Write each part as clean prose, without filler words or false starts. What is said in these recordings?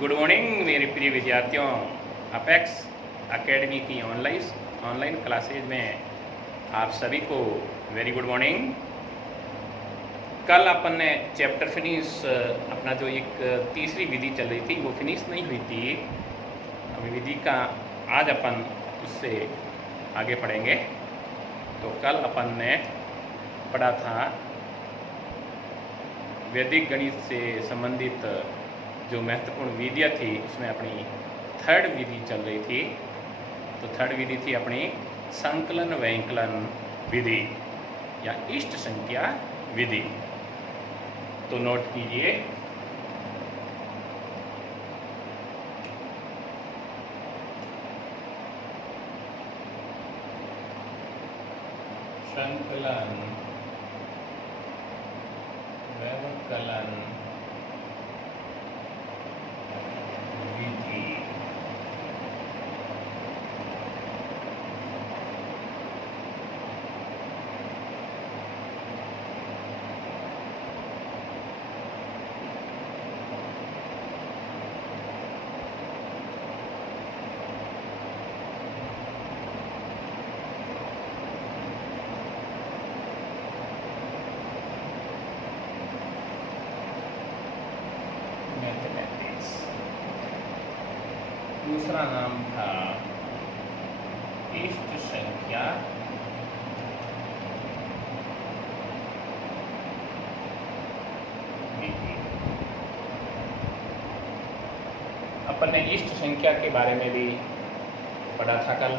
Good morning मेरे प्रिय विद्यार्थियों। अपेक्स एकेडमी की ऑनलाइन क्लासेज में आप सभी को वेरी गुड मॉर्निंग। कल अपन ने चैप्टर फिनिश अपना जो एक तीसरी विधि चल रही थी वो फिनिश नहीं हुई थी। अभी विधि का आज अपन उससे आगे पढ़ेंगे। तो कल अपन ने पढ़ा था वैदिक गणित से संबंधित जो महत्वपूर्ण विधियाँ थी उसमें अपनी थर्ड विधि चल रही थी। तो थर्ड विधि थी अपनी संकलन व्यंकलन विधि या इष्ट संख्या विधि। तो नोट कीजिए, संकलन व्यवकलन विधि। दूसरा नाम था इष्ट संख्या विधि। अपन ने इष्ट संख्या के बारे में भी पढ़ा था कल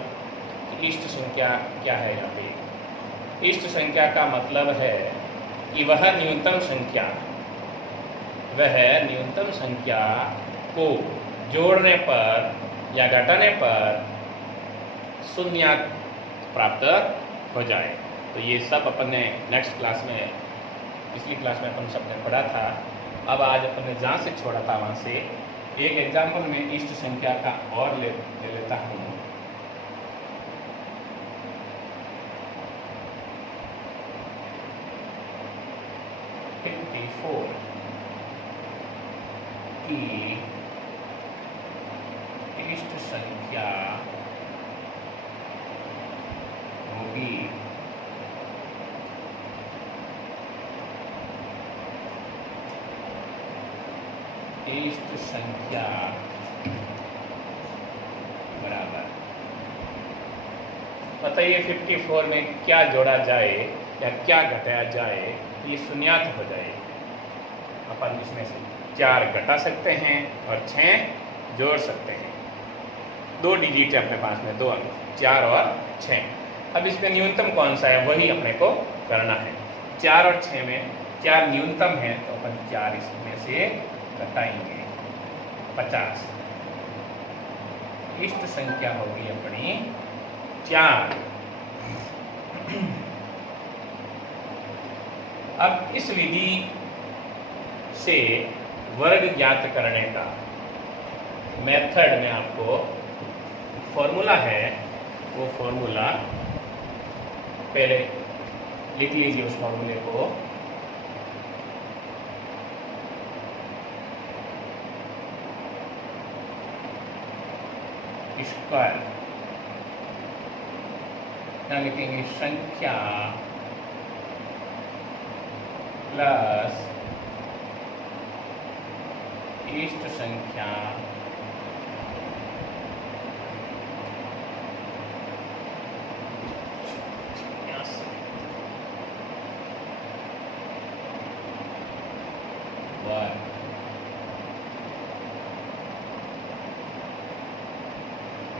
कि इष्ट संख्या क्या है। यहाँ पे इष्ट संख्या का मतलब है कि वह न्यूनतम संख्या को जोड़ने पर या घटाने पर शून्य प्राप्त हो जाए। तो ये सब अपन ने नेक्स्ट क्लास में, पिछली क्लास में अपन सब ने पढ़ा था। अब आज अपन ने जहाँ से छोड़ा था वहाँ से एक एग्जाम्पल में इष्ट संख्या का और ले लेता हूँ। की इष्ट संख्या होगी इष्ट संख्या बराबर। बताइए 54 में क्या जोड़ा जाए या क्या घटाया जाए ये शून्यात हो जाए। अपन इसमें से 4 घटा सकते हैं और 6 जोड़ सकते हैं। 2 डिजिट है अपने पास में, 2 अंक 4 और 6। अब इसमें न्यूनतम कौन सा है वही अपने को करना है। 4 और 6 में 4 न्यूनतम है तो अपन 4 इसमें से घटाएंगे 50। इष्ट संख्या होगी अपनी 4। अब इस विधि से वर्ग ज्ञात करने का मेथड में आपको फॉर्मूला है, वो फॉर्मूला पहले लिख लीजिए। उस फॉर्मूले को स्क्वायर क्या लिखेंगे, संख्या प्लस इष्ट संख्या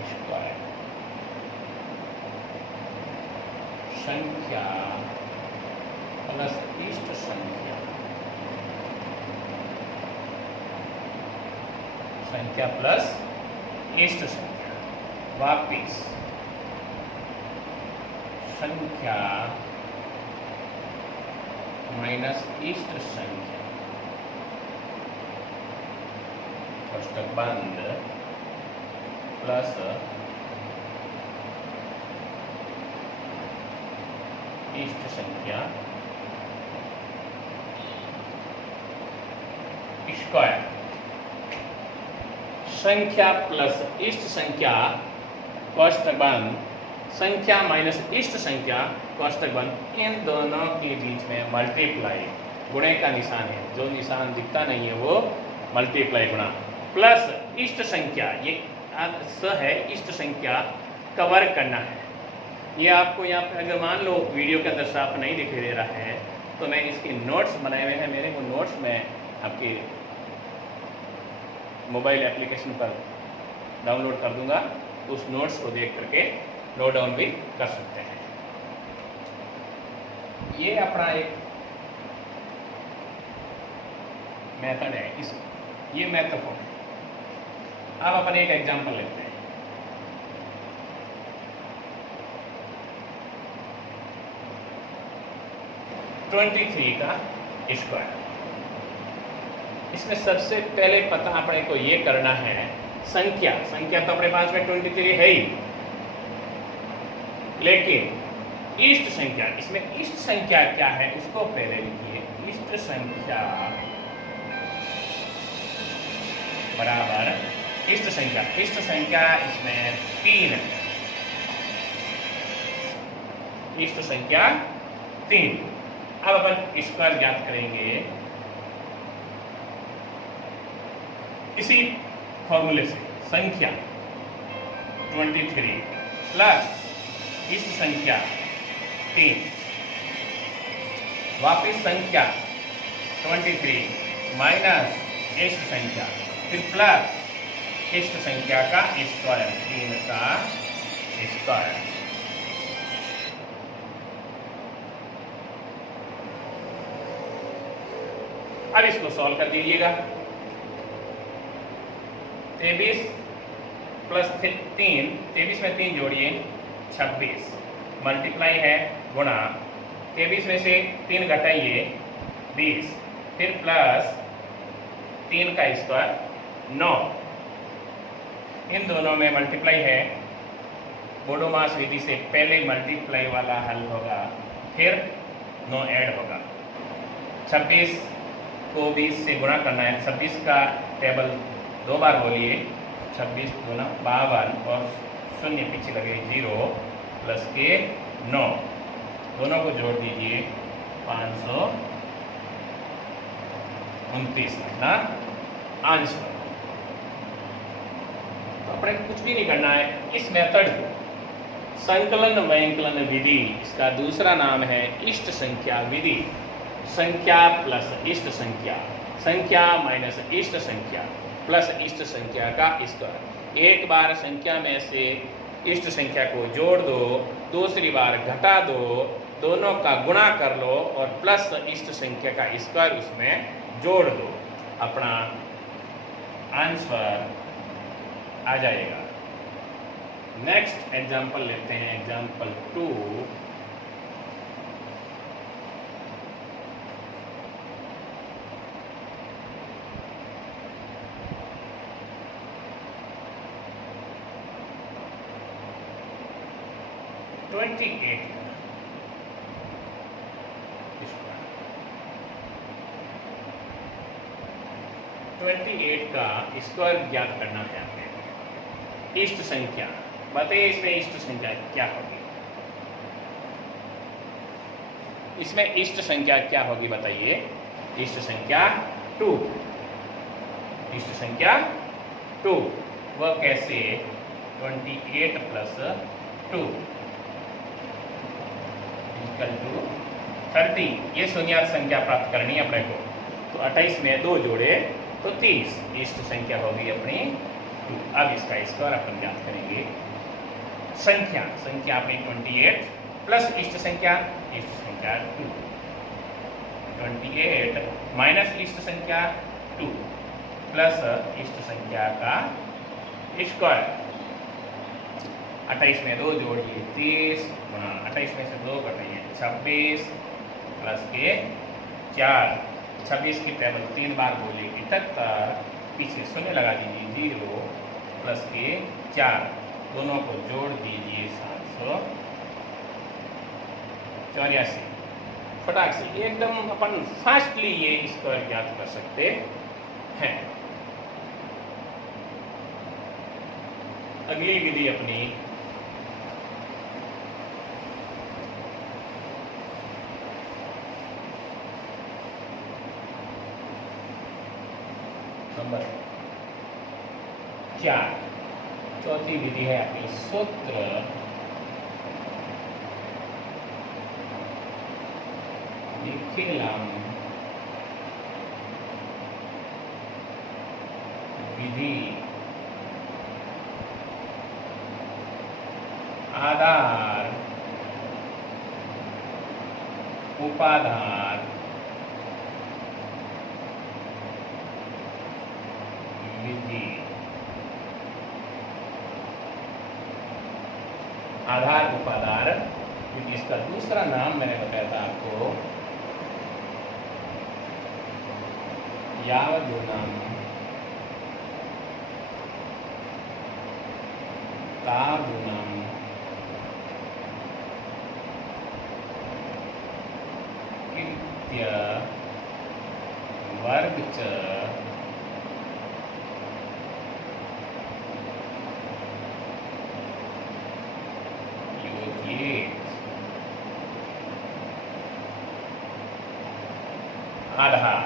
स्क्वायर संख्या प्लस इष्ट संख्या प्लस इष्ट संख्या वापिस संख्या माइनस इष्ट संख्या कोष्टक बंद प्लस इष्ट संख्या स्क्वायर। संख्या प्लस इष्ट संख्या कोष्टक बंद, संख्या माइनस इष्ट संख्या कोष्टक बंद, इन दोनों के बीच में मल्टीप्लाई गुणे का निशान है, जो निशान दिखता नहीं है वो मल्टीप्लाई गुणा, प्लस इष्ट संख्या, ये स है, इष्ट संख्या का वर्ग करना है। ये आपको यहाँ पे अगर मान लो वीडियो के अंदर साफ नहीं दिखाई दे रहा है तो मैं इसके नोट्स बनाए हुए हैं मेरे, वो नोट्स मैं आपके मोबाइल एप्लीकेशन पर डाउनलोड कर दूंगा, उस नोट्स को देख करके नोट डाउन भी कर सकते हैं। ये अपना एक मेथड है, इस ये महत्वपूर्ण है। अब अपन एक एग्जांपल लेते हैं। ट्वेंटी 23 का स्क्वायर। इसमें सबसे पहले पता अपने को ये करना है संख्या, संख्या तो अपने पास में 23 है ही, लेकिन इष्ट संख्या, इसमें इष्ट संख्या क्या है उसको पहले लिखिए। इष्ट संख्या बराबर इष्ट संख्या, इष्ट संख्या इसमें 3 है, इष्ट संख्या 3। अब अपन स्क्वायर ज्ञात करेंगे इसी फॉर्मूले से। संख्या 23 प्लस इष्ट संख्या 3, वापिस संख्या 23 माइनस इष्ट संख्या, फिर प्लस इष्ट संख्या का स्क्वायर, 3 का स्क्वायर। अब इसको सॉल्व कर दीजिएगा। 23 प्लस 3, 23 में 3 जोड़िए 26, मल्टीप्लाई है गुणा, 23 में से 3 घटाइए 20, फिर प्लस 3 का स्क्वायर 9। इन दोनों में मल्टीप्लाई है, बोडोमास विधि से पहले मल्टीप्लाई वाला हल होगा, फिर 9 ऐड होगा। 26 को 20 से गुणा करना है, 26 का टेबल 2 बार बोलिए, 26 गुना 52 और 0 पीछे लगे 0 प्लस के 9, दोनों को जोड़ दीजिए 529 ना आंसर। तो अपने कुछ भी नहीं करना है, इस मेथड को संकलन व्यंकलन विधि, इसका दूसरा नाम है इष्ट संख्या विधि। संख्या प्लस इष्ट संख्या, संख्या माइनस इष्ट संख्या प्लस इष्ट संख्या का स्क्वायर। एक बार संख्या में से इष्ट संख्या को जोड़ दो, दूसरी बार घटा दो, दोनों का गुणा कर लो और प्लस इष्ट संख्या का स्क्वायर उसमें जोड़ दो, अपना आंसर आ जाएगा। नेक्स्ट एग्जांपल लेते हैं, एग्जांपल 2। ट्वेंटी एट का स्क्वायर ज्ञात करना है हमें। इष्ट संख्या बताइए, इसमें इष्ट संख्या क्या होगी? इसमें इष्ट संख्या क्या होगी बताइए? इष्ट संख्या 2, इष्ट संख्या 2। वह कैसे? 28 प्लस 2 इक्वल टू 30। ये शून्यात संख्या प्राप्त करनी है अपने को, तो 28 में 2 जोड़े तो 30, इष्ट संख्या होगी अपनी 2। अब इसका स्क्वायर अपन ज्ञात करेंगे। संख्या, संख्या अपनी 28 प्लस इष्ट संख्या 2, 28 माइनस इष्ट संख्या 2 प्लस इष्ट संख्या का स्क्वायर। 28 में 2 जोड़िए 30, 28 में से 2 घटाइए 26 प्लस के 4, 26 की टेबल 3 बार बोलिए 71, पीछे शून्य लगा दीजिए 0 प्लस के 4, दोनों को जोड़ दीजिए 784। फटाक से एकदम अपन फास्टली ये स्क्वायर ज्ञात कर सकते हैं। अगली विधि अपनी नंबर 4, चौथी विधि है अपनी सूत्र निखिलम विधि आधार उपाधार विधि। आधार उपाधार क्योंकि इसका दूसरा नाम मैंने बताया था आपको यावदूनम तावदूनम कृत्य वर्ग च आधार।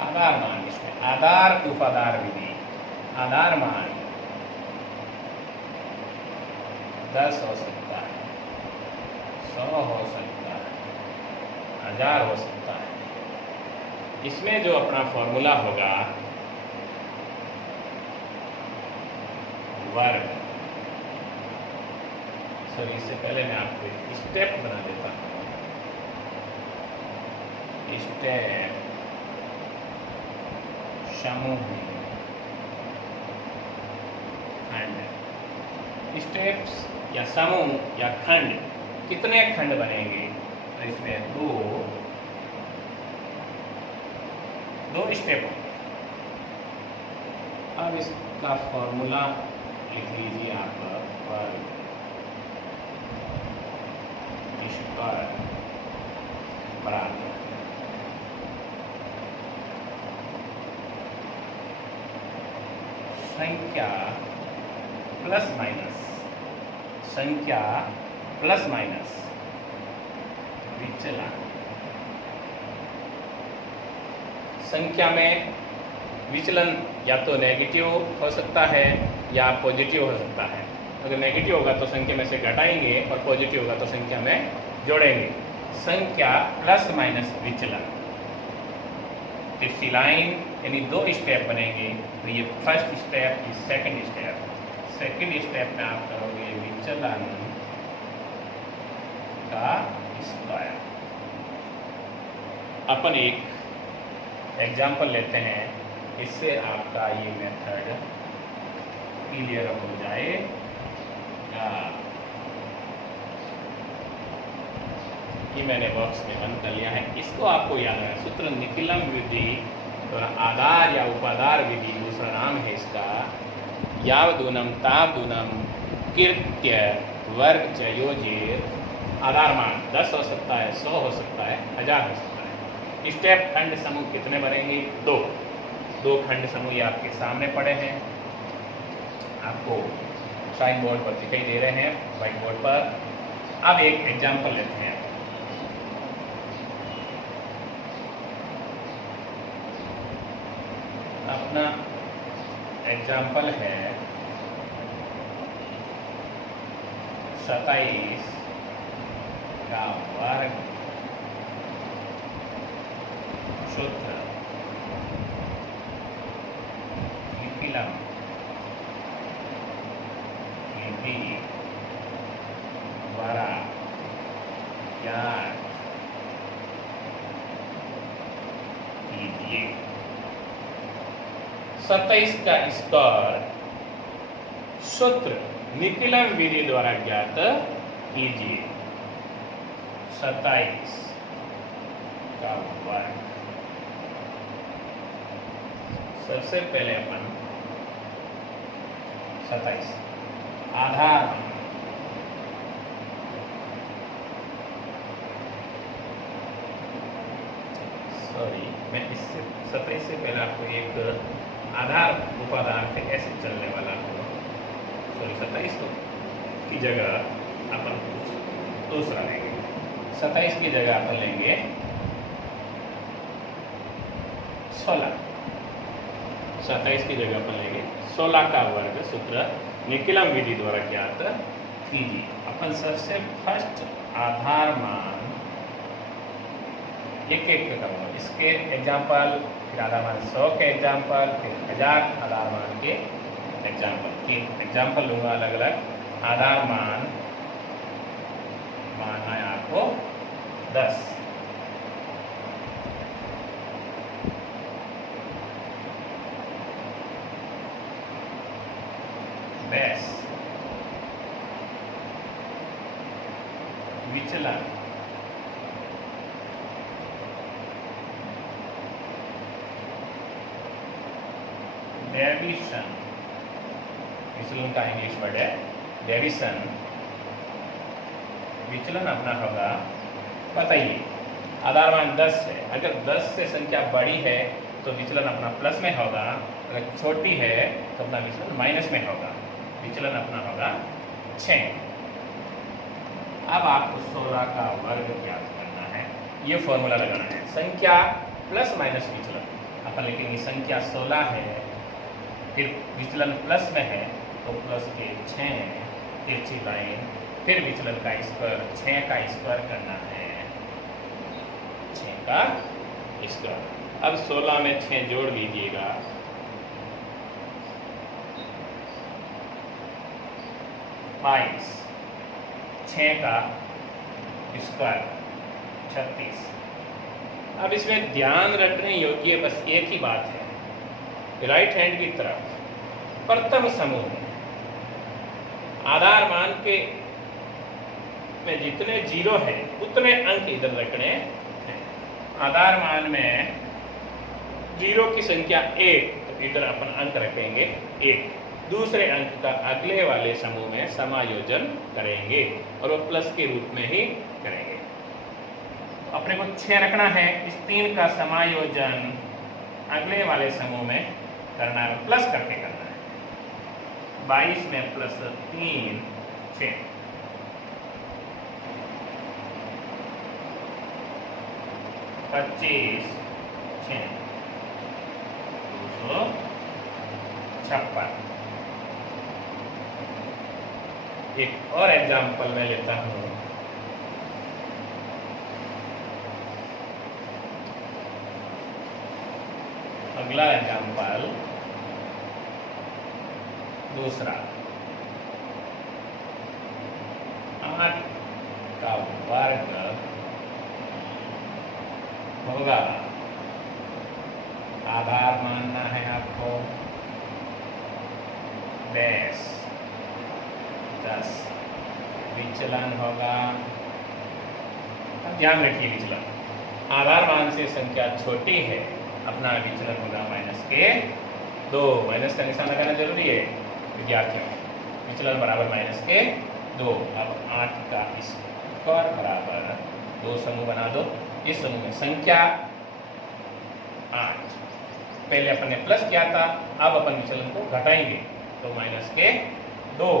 आधार मान इसमें आधार उपाधार विधि। आधार मान 10 हो सकता है, 100 हो सकता है, 1000 हो सकता है। इसमें जो अपना फॉर्मूला होगा वर्ग, सॉरी इससे पहले मैं आपको एक स्टेप बना देता हूँ। स्टेप समूह खंड। स्टेप्स या समूह या खंड कितने खंड बनेंगे? तो इसमें दो स्टेप होंगे। अब इसका फॉर्मूला लिख लीजिए आप पर बराबर संख्या प्लस माइनस विचलन। संख्या में विचलन या तो नेगेटिव हो सकता है या पॉजिटिव हो सकता है। अगर नेगेटिव होगा तो संख्या में से घटाएंगे और पॉजिटिव होगा तो संख्या में जोड़ेंगे। संख्या प्लस माइनस विचलन। तीसरी लाइन यानी 2 स्टेप बनेंगे। तो ये फर्स्ट स्टेप, ये सेकंड स्टेप। सेकंड स्टेप में आप करोगे विचलन का स्क्वायर। अपन एक एग्जाम्पल लेते हैं, इससे आपका ये मेथड क्लियर हो जाएगा। ये मैंने बॉक्स में बंद कर लिया है, इसको आपको याद है। सूत्र निखिलम विधि तो आधार या उपाधार विधि दूसरा नाम है इसका। यावदूनम तावदूनम कृत्य वर्ग च योजित। आधार मान 10 हो सकता है, 100 हो सकता है, 1000 हो सकता है। स्टेप खंड समूह कितने बनेंगे? 2 खंड समूह ये आपके सामने पड़े हैं, आपको साइन बोर्ड पर दिखाई दे रहे हैं, व्हाइट बोर्ड पर। अब एक एग्जाम्पल लेते हैं। अपना एग्जाम्पल है 27 का वर्ग सूत्र निखिलम विधि द्वारा ज्ञात कीजिए। 27 का स्क्वायर सूत्र निखिलम विधि द्वारा ज्ञात कीजिए। 27 का वर्ग। सबसे पहले अपन 27 आधार 100 सॉरी, मैं इससे 27 से पहले आपको एक आधार उपादान से ऐसे चलने वाला हूँ। सॉरी, 27 की जगह अपन कुछ दूसरा लेंगे। 27 की जगह अपन लेंगे 16। 27 की जगह अपन लेंगे 16 का वर्ग सूत्र निकलम विधि द्वारा ज्ञात कीजिए। अपन सबसे फर्स्ट आधार मान एक एक करूँगा। इसके एग्जाम्पल, फिर आधार मान 100 के एग्जाम्पल, फिर 1000 आधार मान के एग्जाम्पल। 3 एग्जाम्पल लूँगा अलग अलग। आधार मान मानना है आपको 10। बेस विचलन डेविएशन, विचलन का इंग्लिश वर्ड है डेविएशन। विचलन अपना होगा, बताइए आधार मान 10 है। अगर 10 से संख्या बड़ी है तो विचलन अपना प्लस में होगा, अगर छोटी है तो अपना विचलन माइनस में होगा। विचलन अपना होगा 6। अब आपको 16 का वर्ग ज्ञात करना है, ये फॉर्मूला लगाना है। संख्या प्लस माइनस विचलन अपन लिखेंगे। संख्या 16 है, फिर विचलन प्लस में है तो प्लस के 6 तिरछी लाइन, फिर विचलन का स्क्वायर, 6 का स्क्वायर करना है, 6 का स्क्वायर। अब 16 में 6 जोड़ लीजिएगा, 22, 6 का स्क्वायर 36। अब इसमें ध्यान रखने योग्य बस एक ही बात है, राइट हैंड की तरफ प्रथम समूह में आधार मान के में जितने 0 है उतने अंक इधर रखने हैं। आधार मान में 0 की संख्या 1 तो इधर अपन अंक रखेंगे 1। दूसरे अंक का अगले वाले समूह में समायोजन करेंगे और वो प्लस के रूप में ही करेंगे। तो अपने को 6 रखना है, इस 3 का समायोजन अगले वाले समूह में करना है, प्लस करके करना है। 22 में प्लस 3 6, 25 6 256। एक और एग्जाम्पल मैं लेता हूं। अगला एग्जाम्पल दूसरा, 8 का वर्ग होगा, आधार मानना है आपको बेस 10। विचलन होगा, ध्यान रखिए विचलन आधार मान से संख्या छोटी है, अपना विचलन होगा -2। माइनस का निशान लगाना जरूरी है विद्यार्थियों। विचलन बराबर -2। अब 8 का स्क्वायर बराबर 2 समूह बना दो। इस समूह में संख्या 8, पहले अपन ने प्लस किया था, अब अपन विचलन को घटाएंगे तो -2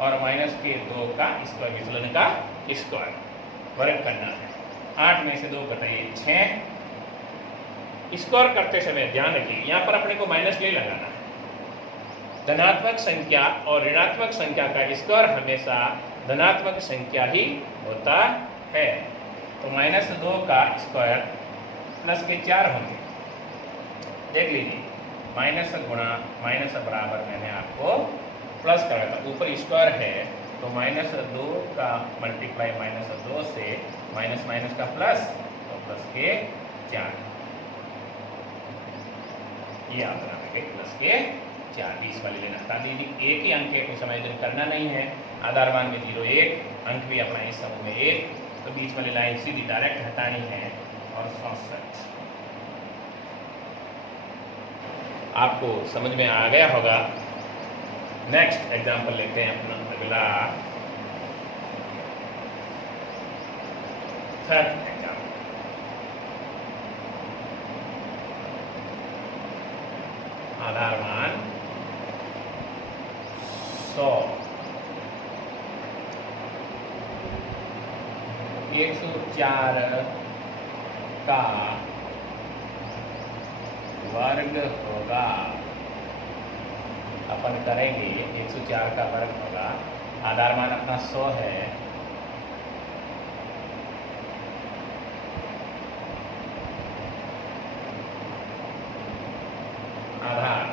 और -2 का स्क्वायर, विचलन का स्क्वायर वर्ग करना है। 8 में से 2 घटाइए 6। स्क्वायर करते समय ध्यान रखिए यहाँ पर अपने को माइनस नहीं लगाना है। धनात्मक संख्या और ऋणात्मक संख्या का स्क्वायर हमेशा धनात्मक संख्या ही होता है। तो -2 का स्क्वायर प्लस के 4 होंगे। देख लीजिए, माइनस गुणा माइनस बराबर मैंने आपको प्लस कराया था, ऊपर स्क्वायर है तो -2 का मल्टीप्लाई -2 से माइनस का प्लस, तो प्लस के 4। ये आप बनाएंगे प्लस के 4। 20 वाले लेना हटा दीजिए। एक ही अंक के कोई समायोजन करना नहीं है। आधार मान में 0 1, अंक भी अपना इस समूह में 1, तो बीच वाली लाइन सीधी डायरेक्ट हटानी है और 67। आपको समझ में आ गया होगा। नेक्स्ट एग्जाम्पल लेते हैं अपना अगला, थर्ड एग्जाम्पल। आधार मान 100, 104 का वर्ग होगा। अपन करेंगे 104 का वर्ग होगा। आधार मान अपना 100 है, आधार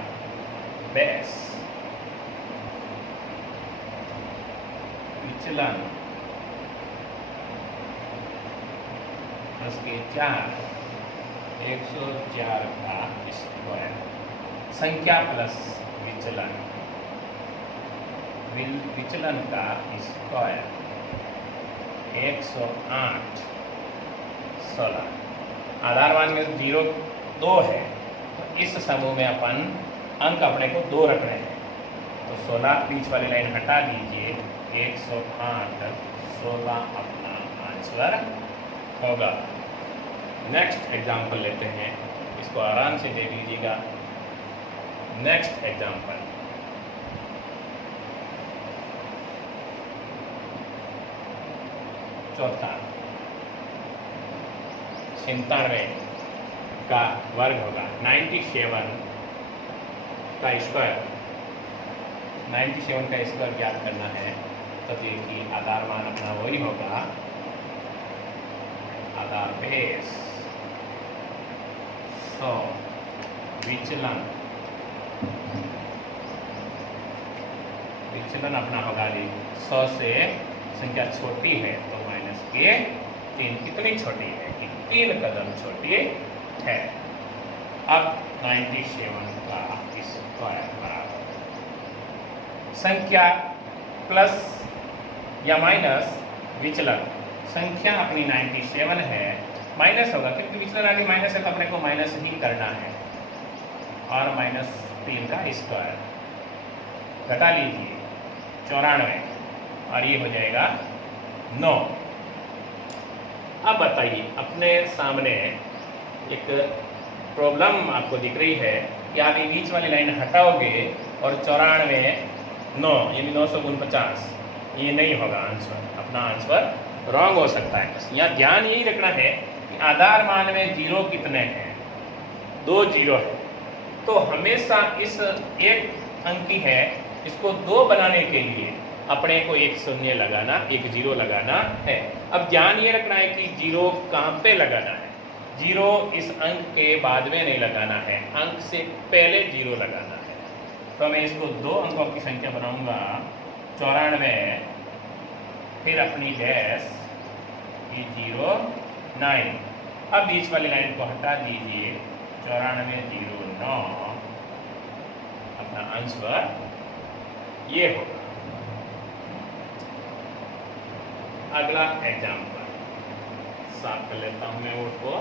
बेस विचलन उसके 4, 104 का स्क्वायर, संख्या प्लस विचलन, विचलन का स्क्वायर 108, 16। आधार मान में 0, 2 है, तो इस समूह में अपन अंक अपने को 2 रखने हैं। तो 16 बीच वाली लाइन हटा दीजिए, 108, 16 अपना आंसर होगा। नेक्स्ट एग्जाम्पल लेते हैं, इसको आराम से देख लीजिएगा। नेक्स्ट एग्जाम्पल, चौथा, 97 का वर्ग होगा। 97 का स्क्वायर, 97 का स्क्वायर ज्ञात करना है। तो देखिए आधार मान अपना वही होगा, आधार बेस 100, विचलन, विचलन अपना होगा 100 से संख्या छोटी है तो माइनस के 3। कितनी छोटी है कि 3 कदम छोटी है। अब 97 का स्क्वायर बराबर संख्या प्लस या माइनस विचलन। संख्या अपनी 97 है, माइनस होगा क्योंकि विचलन आगे माइनस है तो अपने को माइनस ही करना है, और -3 का स्क्वायर घटा लीजिए 94, और ये हो जाएगा 9। अब बताइए, अपने सामने एक प्रॉब्लम आपको दिख रही है कि आप ये बीच वाली लाइन हटाओगे और 94, 9 यानी 950, ये नहीं होगा आंसर। अपना आंसर रॉन्ग हो सकता है। बस यहाँ ध्यान यही रखना है कि आधार मान में 0 कितने हैं, 2 0 है। तो हमेशा इस एक अंकी है, इसको 2 बनाने के लिए अपने को एक 0 लगाना, एक 0 लगाना है। अब ध्यान ये रखना है कि 0 कहाँ पे लगाना है। 0 इस अंक के बाद में नहीं लगाना है, अंक से पहले 0 लगाना है। तो मैं इसको 2 अंकों की संख्या बनाऊंगा, 94, फिर अपनी डैश ये 0, 9। अब बीच वाली लाइन को हटा दीजिए, 94, 0, 9। अपना आंसर ये होगा। अगला एग्जाम्पल साफ कर लेता हूँ मैं बोर्ड को,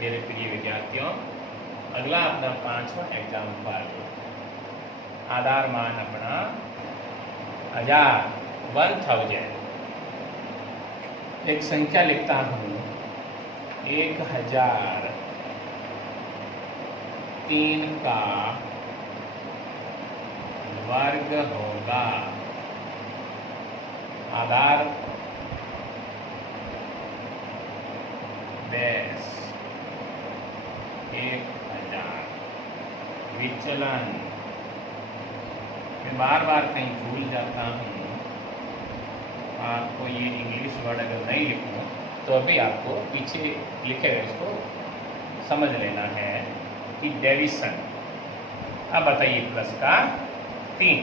मेरे प्रिय विद्यार्थियों। अगला अपना 5वां एग्जाम्पल, आधार मान अपना 1000, 1000। एक संख्या लिखता हूँ, 1003 का वर्ग होगा। आधार बेस 1000, विचलन, मैं बार बार कहीं भूल जाता हूँ, आपको ये इंग्लिश वर्ड अगर नहीं लिखूँ तो अभी आपको पीछे लिखे हुए इसको समझ लेना है कि डेविसन। अब बताइए प्लस का 3,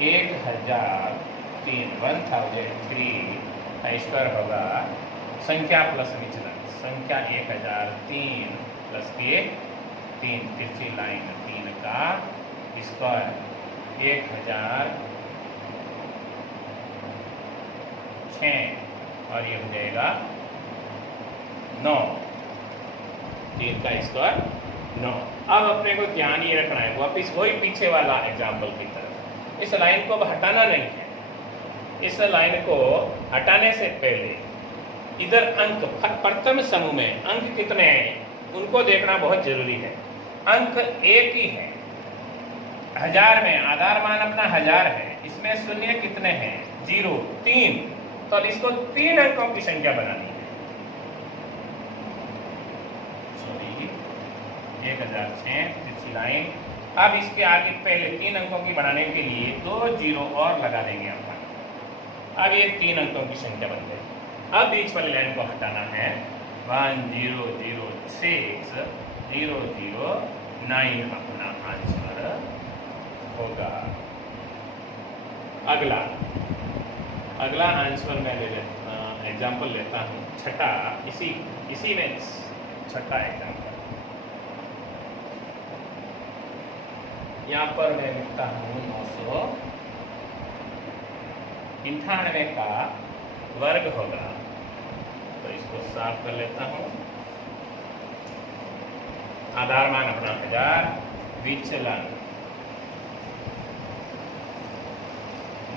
1003, 1003 का स्क्वायर होगा, संख्या प्लस विचलन, संख्या 1003 प्लस के 3, तिरछी लाइन 3 का स्क्वायर 1006, और ये हो जाएगा 9, 3 का स्क्वायर 9। अब अपने को ध्यान ये रखना है वापिस वही पीछे वाला एग्जाम्पल की तरफ। इस लाइन को अब हटाना नहीं है। इस लाइन को हटाने से पहले इधर अंक, प्रथम समूह में अंक कितने हैं उनको देखना बहुत जरूरी है। अंक एक ही है, 1000 में आधार मान अपना 1000 है, इसमें शून्य कितने हैं? 0, 3। तो अब इसको 3 अंकों की संख्या बनानी है। सॉरी, 1006 तीसरी लाइन। अब इसके आगे पहले 3 अंकों की बनाने के लिए 2 जीरो और लगा देंगे अपन। अब ये 3 अंकों की संख्या बन गई। अब बीच वाली लाइन को हटाना है। 1006 009 अपना आंसर होगा। अगला आंसर मैं एग्जाम्पल लेता हूँ, छठा, इसी में छठा एग्जाम्पल। यहाँ पर मैं लिखता हूँ 998 का वर्ग होगा। तो इसको साफ कर लेता हूँ। आधार मान अपना 1000, विचलन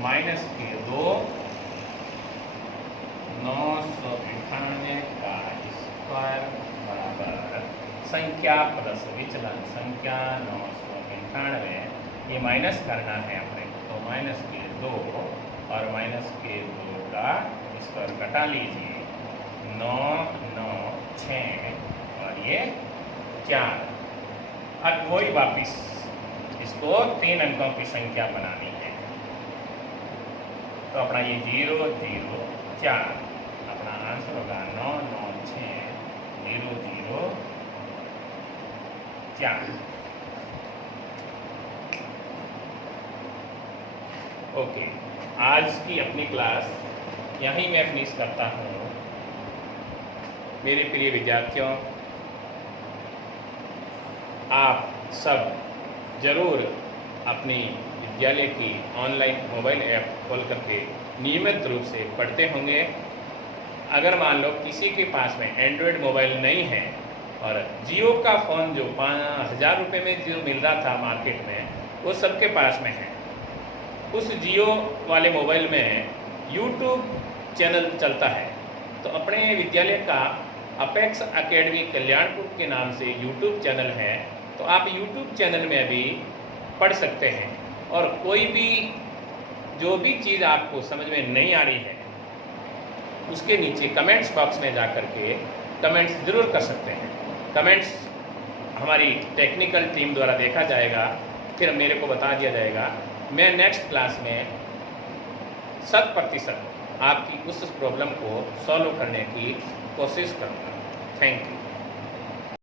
माइनस के 2, 998 का स्क्वायर बराबर संख्या प्लस विचलन संख्या 998। ये माइनस करना है अपने को, तो माइनस के 2 और माइनस के 2 का स्क्वायर घटा लीजिए। 9, 9, 6 और ये 4। अब वही वापिस इसको 3 अंकों की संख्या बनानी है। तो अपना ये 0, 0, 4 अपना आंसर होगा 9, 9, 6, 0, 0, 4। ओके, आज की अपनी क्लास यहीं मैं फिनिश करता हूँ। मेरे प्रिय विद्यार्थियों, आप सब जरूर अपनी विद्यालय की ऑनलाइन मोबाइल ऐप खोल करके नियमित रूप से पढ़ते होंगे। अगर मान लो किसी के पास में एंड्रॉयड मोबाइल नहीं है और जियो का फ़ोन जो 5000 रुपये में जो मिल रहा था मार्केट में, वो सबके पास में है। उस जियो वाले मोबाइल में यूट्यूब चैनल चलता है। तो अपने विद्यालय का अपेक्स एकेडमी कल्याणपुर के नाम से यूट्यूब चैनल है। तो आप यूट्यूब चैनल में भी पढ़ सकते हैं। और कोई भी जो भी चीज़ आपको समझ में नहीं आ रही है, उसके नीचे कमेंट्स बॉक्स में जा कर के कमेंट्स ज़रूर कर सकते हैं। कमेंट्स हमारी टेक्निकल टीम द्वारा देखा जाएगा, फिर मेरे को बता दिया जाएगा। मैं नेक्स्ट क्लास में 100% आपकी उस प्रॉब्लम को सॉल्व करने की कोशिश करूँगा। Thank you.